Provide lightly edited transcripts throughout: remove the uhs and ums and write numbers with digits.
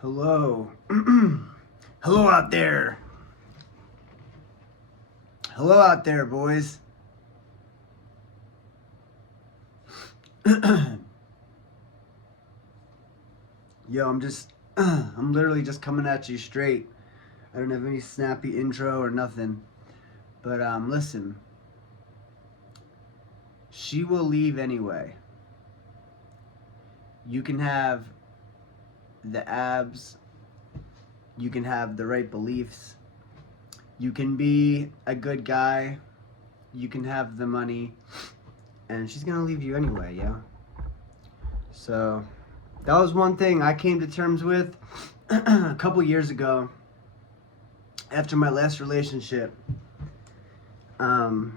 Hello. Hello out there. Hello out there, boys. Yo, I'm literally just coming at you straight. I don't have any snappy intro or nothing. But, listen. She will leave anyway. You can have the abs. You can have the right beliefs. You can be a good guy. You can have the money. And she's gonna leave you anyway, yeah? So, that was one thing I came to terms with a couple years ago after my last relationship. My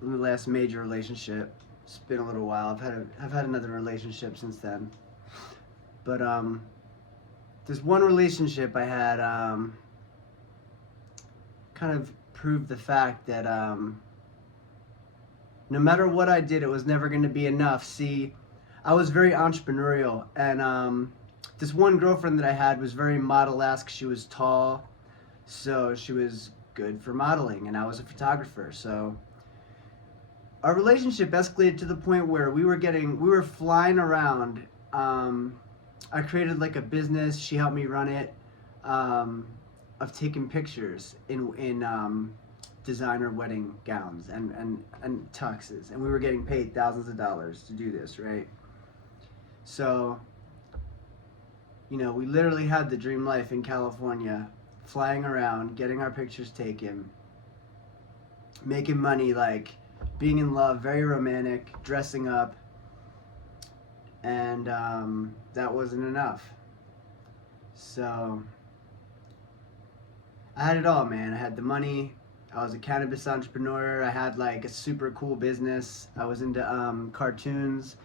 last major relationship. It's been a little while. I've had another relationship since then. But this one relationship I had kind of proved the fact that no matter what I did, it was never going to be enough. See, I was very entrepreneurial, and this one girlfriend that I had was very model-esque. She was tall, so she was good for modeling, and I was a photographer. So our relationship escalated to the point where we were flying around. I created like a business. She helped me run it, of taking pictures in designer wedding gowns and tuxes, and we were getting paid thousands of dollars to do this, right? So, we literally had the dream life in California, flying around, getting our pictures taken, making money, like being in love, very romantic, dressing up, and that wasn't enough. So I had it all, man. I had the money. I was a cannabis entrepreneur. I had like a super cool business. I was into cartoons.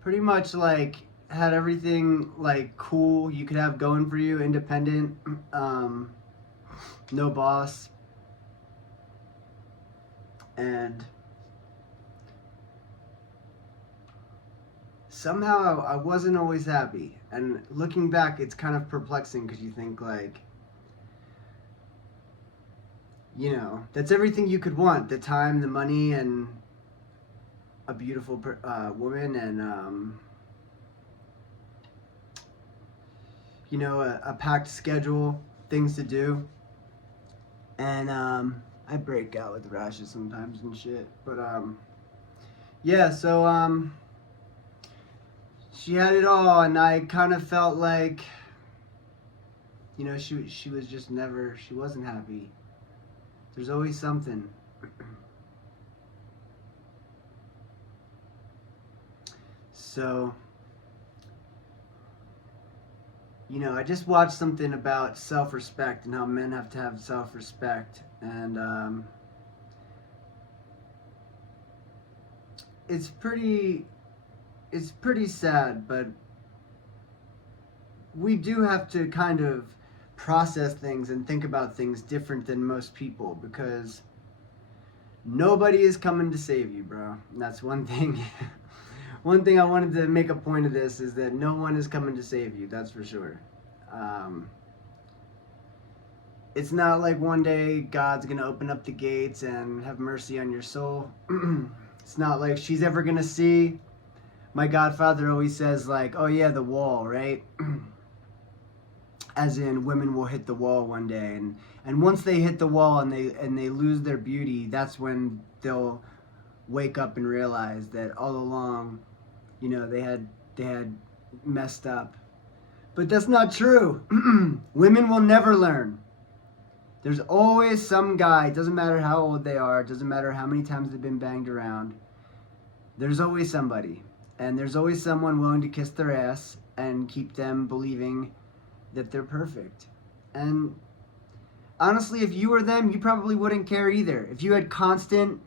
Pretty much like had everything like cool you could have going for you, independent, no boss. And somehow I wasn't always happy. And looking back, it's kind of perplexing because you think like, that's everything you could want: the time, the money, and a beautiful woman, and a packed schedule, things to do. And I break out with rashes sometimes and shit. But yeah, so she had it all, and I kind of felt like, she was just never, she wasn't happy. There's always something. So, I just watched something about self-respect and how men have to have self-respect, and it's pretty sad, but we do have to kind of process things and think about things different than most people, because nobody is coming to save you, bro. And that's one thing. One thing I wanted to make a point of this is that no one is coming to save you, that's for sure. It's not like one day God's gonna open up the gates and have mercy on your soul. It's not like she's ever gonna see. My godfather always says, like, oh yeah, the wall, right? As in, women will hit the wall one day, and once they hit the wall and they lose their beauty, that's when they'll wake up and realize that all along, they had messed up. But that's not true. Women will never learn. There's always some guy, it doesn't matter how old they are, it doesn't matter how many times they've been banged around, there's always somebody. And there's always someone willing to kiss their ass and keep them believing that they're perfect. And honestly, if you were them, you probably wouldn't care either. If you had constant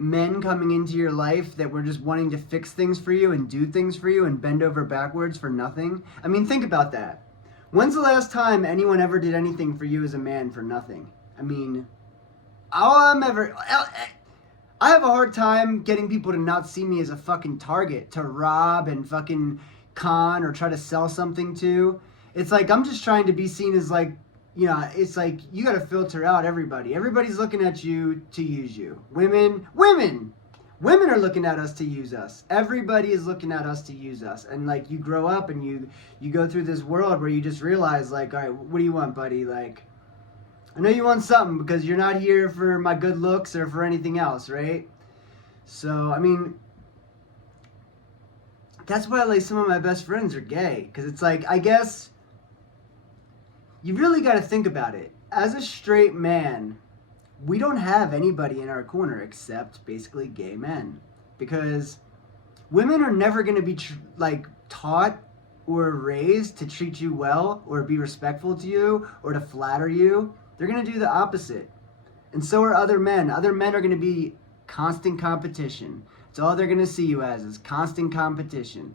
men coming into your life that were just wanting to fix things for you and do things for you and bend over backwards for nothing. I mean, think about that. When's the last time anyone ever did anything for you as a man for nothing? I mean, all I'm ever... I have a hard time getting people to not see me as a fucking target to rob and fucking con or try to sell something to. It's like I'm just trying to be seen as like, it's like you got to filter out everybody. Everybody's looking at you to use you. Women are looking at us to use us. Everybody is looking at us to use us. And like you grow up and you go through this world where you just realize like, all right, what do you want, buddy? Like, I know you want something because you're not here for my good looks or for anything else, right? So, I mean, that's why like some of my best friends are gay. Because it's like, I guess you really got to think about it. As a straight man, we don't have anybody in our corner except basically gay men. Because women are never going to be taught or raised to treat you well or be respectful to you or to flatter you. They're going to do the opposite. And so are other men. Other men are going to be constant competition. It's all they're going to see you as is constant competition.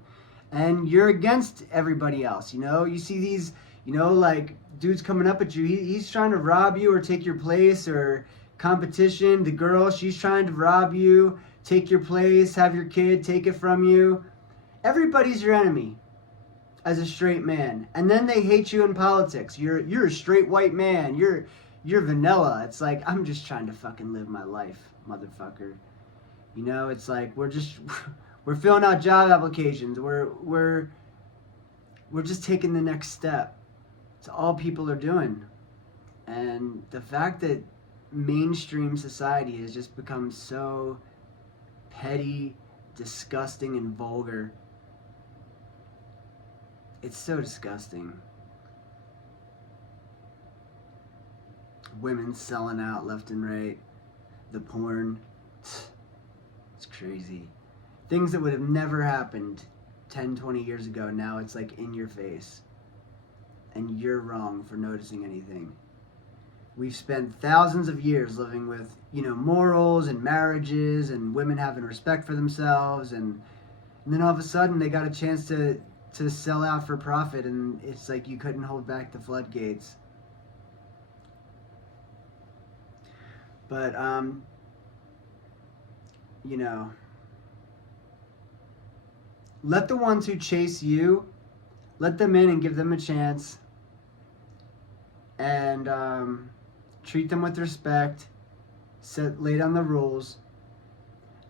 And you're against everybody else, You see these, like dudes coming up at you. He's trying to rob you or take your place or competition. The girl, she's trying to rob you, take your place, have your kid, take it from you. Everybody's your enemy as a straight man. And then they hate you in politics. You're a straight white man. You're vanilla. It's like, I'm just trying to fucking live my life, motherfucker. It's like we're filling out job applications. We're just taking the next step. It's all people are doing. And the fact that mainstream society has just become so petty, disgusting, and vulgar. It's so disgusting. Women selling out left and right. The porn. It's crazy. Things that would have never happened 10, 20 years ago, now it's like in your face. And you're wrong for noticing anything. We've spent thousands of years living with, morals and marriages and women having respect for themselves. And then all of a sudden they got a chance to sell out for profit, and it's like you couldn't hold back the floodgates. But, let the ones who chase you, let them in and give them a chance. And treat them with respect, lay down the rules,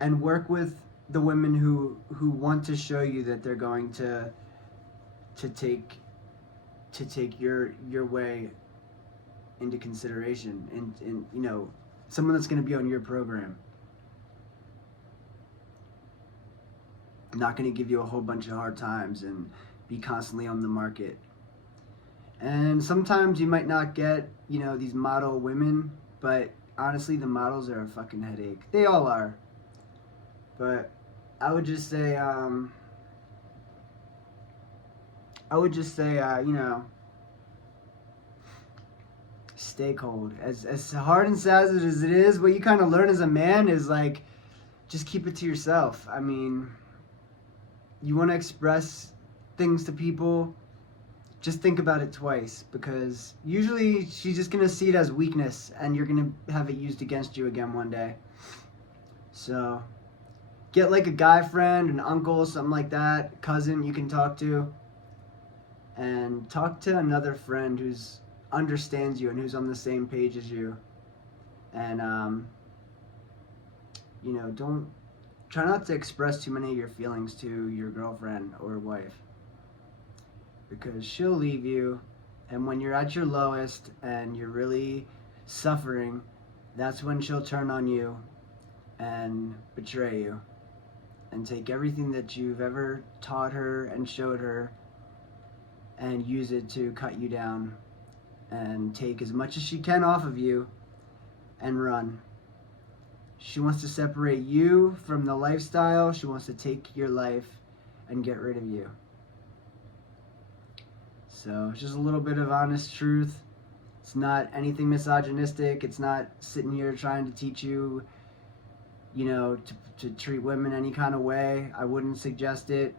and work with the women who want to show you that they're going to take your way into consideration, and someone that's going to be on your program, not going to give you a whole bunch of hard times and be constantly on the market. And sometimes you might not get, these model women, but honestly, the models are a fucking headache. They all are. But I would just say, stay cold. As hard and sad as it is, what you kind of learn as a man is like, just keep it to yourself. I mean, you want to express things to people, just think about it twice, because usually she's just going to see it as weakness and you're going to have it used against you again one day. So get like a guy friend, an uncle, something like that, cousin you can talk to, and talk to another friend who's understands you and who's on the same page as you. And don't try not to express too many of your feelings to your girlfriend or wife, because she'll leave you, and when you're at your lowest and you're really suffering, that's when she'll turn on you and betray you and take everything that you've ever taught her and showed her and use it to cut you down and take as much as she can off of you and run. She wants to separate you from the lifestyle. She wants to take your life and get rid of you. So it's just a little bit of honest truth. It's not anything misogynistic. It's not sitting here trying to teach you, to treat women any kind of way. I wouldn't suggest it.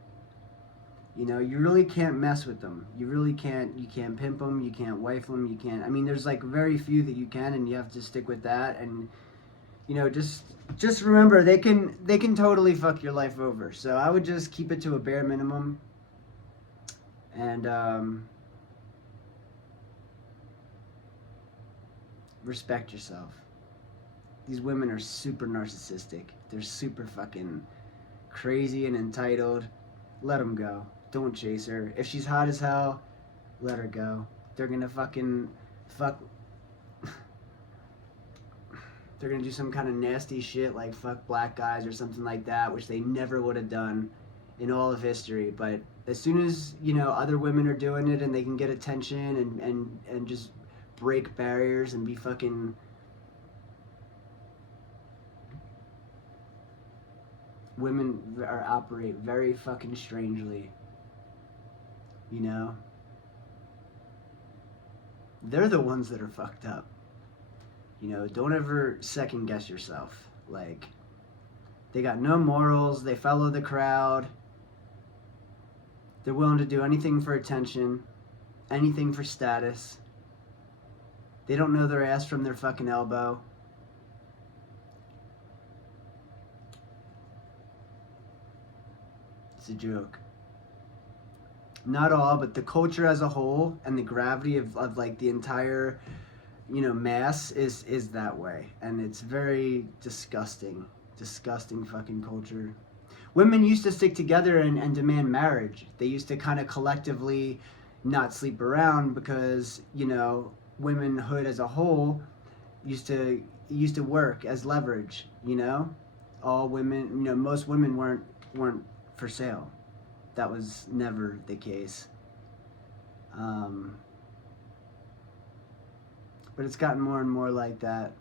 You really can't mess with them. You really can't. You can't pimp them. You can't wife them. You can't. I mean, there's like very few that you can, and you have to stick with that. And You know, just remember they can totally fuck your life over. So I would just keep it to a bare minimum, and respect yourself. These women are super narcissistic. They're super fucking crazy and entitled. Let them go. Don't chase her. If she's hot as hell, let her go. They're gonna fucking fuck. They're gonna do some kind of nasty shit like fuck black guys or something like that, which they never would have done in all of history. But as soon as, you know, other women are doing it and they can get attention and just break barriers and be fucking. Women operate very fucking strangely, you know? They're the ones that are fucked up. You know, don't ever second guess yourself. Like, they got no morals, they follow the crowd, they're willing to do anything for attention, anything for status. They don't know their ass from their fucking elbow. It's a joke. Not all, but the culture as a whole and the gravity of like the entire, you know, mass is that way. And it's very disgusting. Disgusting fucking culture. Women used to stick together and demand marriage. They used to kind of collectively not sleep around because, you know, womanhood as a whole used to work as leverage, you know? All women, you know, most women weren't for sale. That was never the case. But it's gotten more and more like that.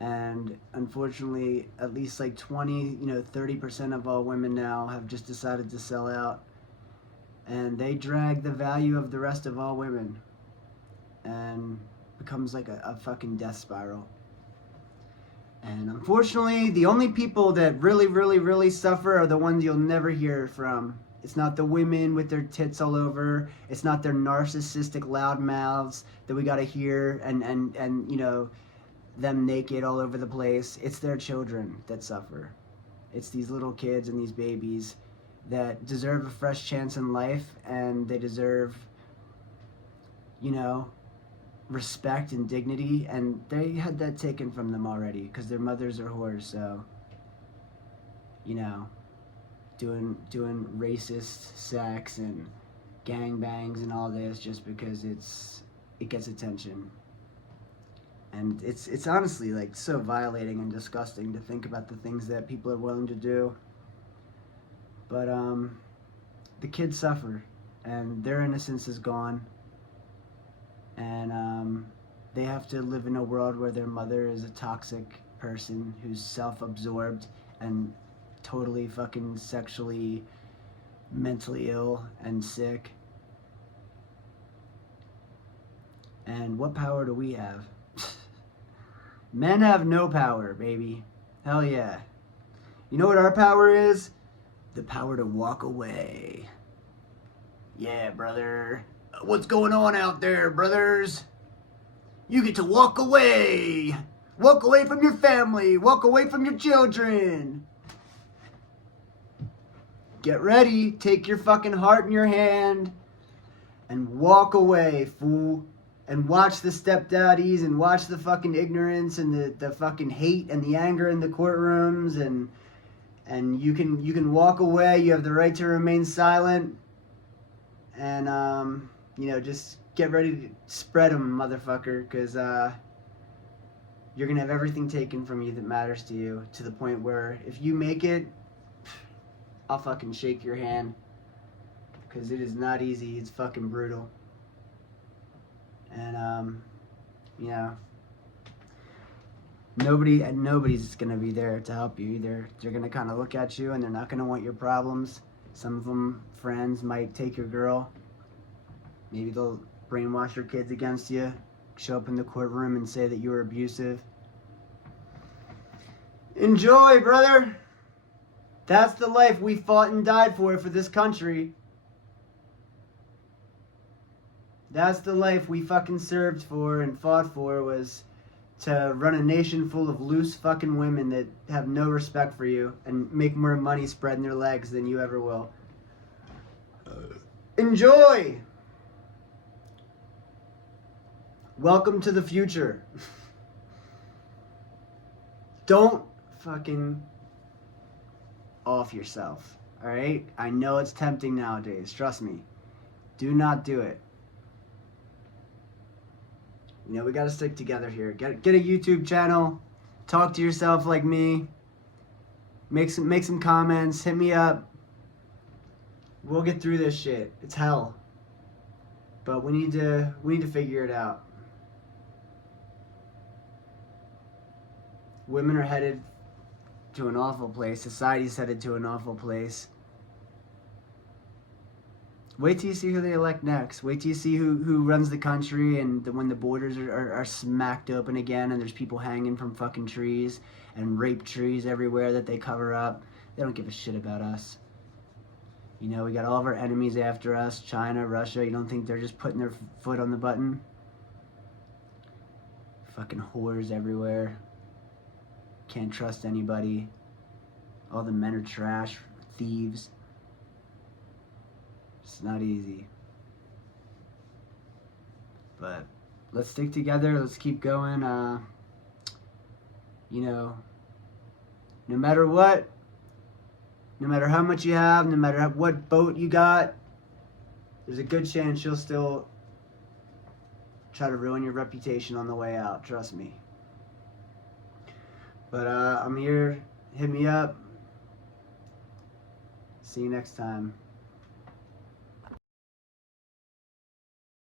And unfortunately, at least like 20, 30% of all women now have just decided to sell out. And they drag the value of the rest of all women. And becomes like a fucking death spiral. And unfortunately, the only people that really, really, really suffer are the ones you'll never hear from. It's not the women with their tits all over. It's not their narcissistic loud mouths that we gotta hear and you know, them naked all over the place. It's their children that suffer. It's these little kids and these babies that deserve a fresh chance in life, and they deserve, you know, respect and dignity, and they had that taken from them already because their mothers are whores. So, you know, doing racist sex and gangbangs and all this just because it gets attention. And it's honestly like so violating and disgusting to think about the things that people are willing to do. But the kids suffer, and their innocence is gone. And they have to live in a world where their mother is a toxic person who's self-absorbed and totally fucking sexually, mentally ill and sick. And what power do we have? Men have no power, baby. Hell yeah. You know what our power is? The power to walk away. Yeah, brother. What's going on out there, brothers? You get to walk away. Walk away from your family. Walk away from your children. Get ready. Take your fucking heart in your hand and walk away, fool. And watch the stepdaddies and watch the fucking ignorance and the fucking hate and the anger in the courtrooms, and you can walk away. You have the right to remain silent. And you know, just get ready to spread them, motherfucker, because you're gonna have everything taken from you that matters to you, to the point where if you make it, I'll fucking shake your hand, because it is not easy. It's fucking brutal. And you know, nobody's gonna be there to help you either. They're gonna kind of look at you and they're not gonna want your problems. Some of them, friends, might take your girl. Maybe they'll brainwash your kids against you, show up in the courtroom and say that you were abusive. Enjoy, brother. That's the life we fought and died for this country. That's the life we fucking served for and fought for, was to run a nation full of loose fucking women that have no respect for you and make more money spreading their legs than you ever will. Enjoy! Welcome to the future. Don't fucking off yourself, alright? I know it's tempting nowadays, trust me. Do not do it. You know, we gotta stick together here. Get a YouTube channel. Talk to yourself like me. Make some comments. Hit me up. We'll get through this shit. It's hell. But we need to figure it out. Women are headed to an awful place. Society's headed to an awful place. Wait till you see who they elect next. Wait till you see who runs the country, and when the borders are smacked open again and there's people hanging from fucking trees and rape trees everywhere that they cover up. They don't give a shit about us. You know, we got all of our enemies after us. China, Russia. You don't think they're just putting their foot on the button? Fucking whores everywhere. Can't trust anybody. All the men are trash, thieves. It's not easy. But let's stick together. Let's keep going. You know, no matter what, no matter how much you have, no matter what boat you got, there's a good chance you'll still try to ruin your reputation on the way out. Trust me. But I'm here. Hit me up. See you next time.